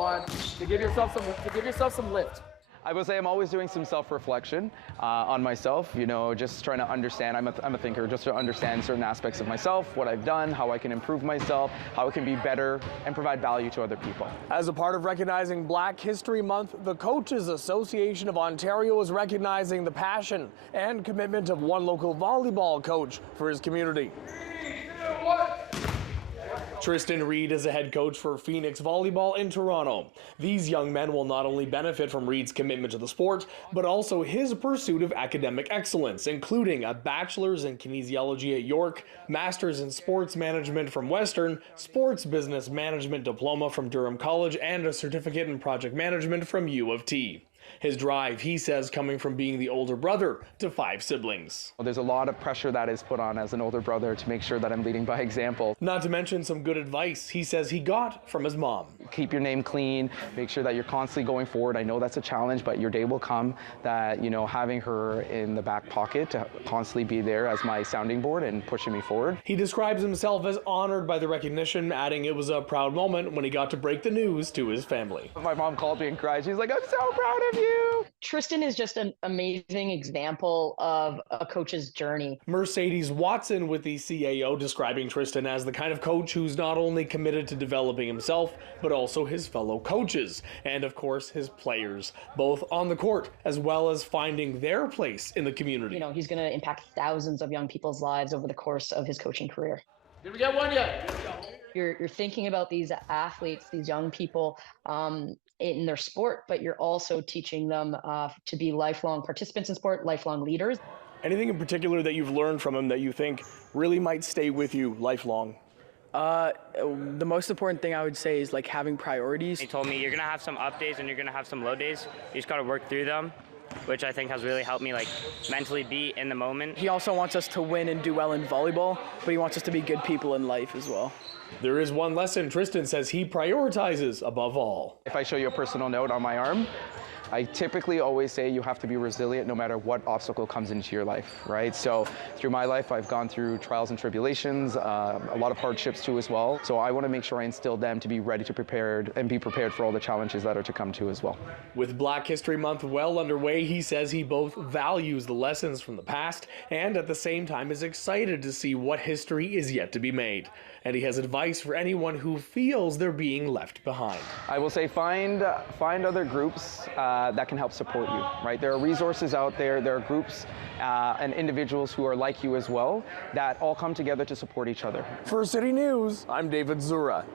one to give yourself some lift. I will say I'm always doing some self-reflection on myself, you know, just trying to understand. I'm a thinker, just to understand certain aspects of myself, what I've done, how I can improve myself, how I can be better and provide value to other people. As a part of recognizing Black History Month, the Coaches Association of Ontario is recognizing the passion and commitment of one local volleyball coach for his community. 3, 2, 1. Tristan Reed is a head coach for Phoenix Volleyball in Toronto. These young men will not only benefit from Reed's commitment to the sport, but also his pursuit of academic excellence, including a bachelor's in kinesiology at York, master's in sports management from Western, sports business management diploma from Durham College, and a certificate in project management from U of T. His drive, he says, coming from being the older brother to 5 siblings. There's a lot of pressure that is put on as an older brother to make sure that I'm leading by example. Not to mention some good advice he says he got from his mom. Keep your name clean, make sure that you're constantly going forward. I know that's a challenge, but your day will come that, you know, having her in the back pocket to constantly be there as my sounding board and pushing me forward. He describes himself as honored by the recognition, adding it was a proud moment when he got to break the news to his family. My mom called me and cried. She's like, I'm so proud of you. Tristan is just an amazing example of a coach's journey. Mercedes Watson with the CAO describing Tristan as the kind of coach who's not only committed to developing himself, but also his fellow coaches, and of course his players, both on the court as well as finding their place in the community. You know, he's going to impact thousands of young people's lives over the course of his coaching career. Did we get one yet? You're thinking about these athletes, these young people in their sport, but you're also teaching them to be lifelong participants in sport, lifelong leaders. Anything in particular that you've learned from him that you think really might stay with you lifelong? The most important thing I would say is like having priorities. He told me you're gonna have some up days and you're gonna have some low days. You just gotta work through them, which I think has really helped me like mentally be in the moment. He also wants us to win and do well in volleyball, but he wants us to be good people in life as well. There is one lesson Tristan says he prioritizes above all. If I show you a personal note on my arm, I typically always say you have to be resilient no matter what obstacle comes into your life, right? So through my life, I've gone through trials and tribulations, a lot of hardships too as well. So I want to make sure I instill them to be ready to be prepared for all the challenges that are to come too as well. With Black History Month well underway, he says he both values the lessons from the past and at the same time is excited to see what history is yet to be made. And he has advice for anyone who feels they're being left behind. I will say find other groups that can help support you, right? There are resources out there, there are groups and individuals who are like you as well that all come together to support each other. For City News, I'm David Zura.